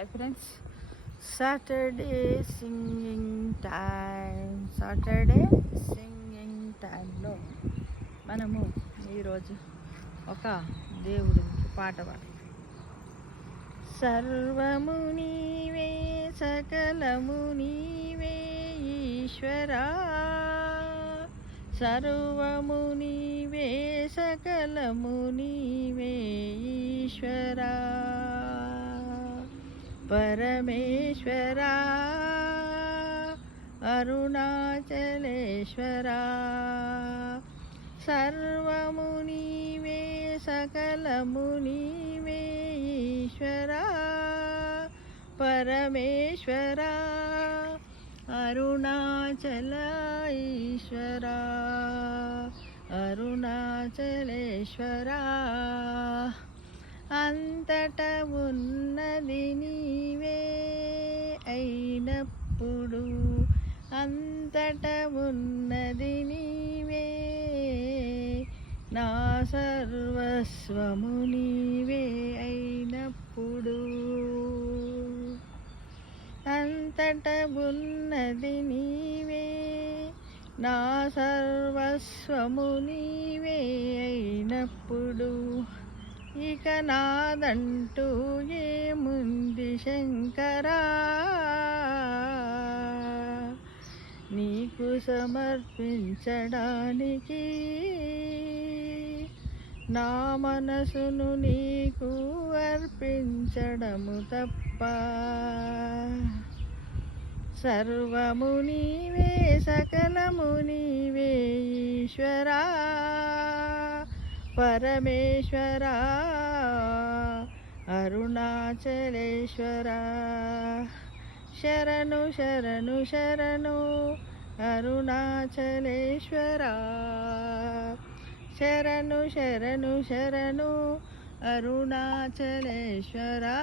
Hi friends, Saturday singing టైంలో మనము ఈరోజు ఒక దేవుడి పాట పాడతాం. సర్వము నీవే, సకలము నీవే ఈశ్వరా, సర్వము నీవే, సకలము నీవే ఈశ్వరా, పరమేశ్వరా, అరుణాచలేశ్వరా, సర్వము నీవే, సకలము నీవే ఈశ్వరా, పరమేశ్వరా, అరుణాచల ఈశ్వరా, అరుణాచలేశ్వరా, అంతట ఉన్నది నీవే అయినప్పుడు, అంతట ఉన్నది నీవే, నా సర్వస్వము నీవే అయినప్పుడు, అంతట ఉన్నది నీవే, నా సర్వస్వము నీవే అయినప్పుడు, ఇక నాదంటూ ఏముంది శంకరా, నీకు సమర్పించడానికి నా మనసును నీకు అర్పించడము తప్ప. సర్వము నీవే, సకలము నీవే ఈశ్వరా, పరమేశ్వరా, అరుణాచలేశ్వరా, శరణు శరణు శరణు అరుణాచలేశ్వరా, శరణు శరణు శరణు అరుణాచలేశ్వరా.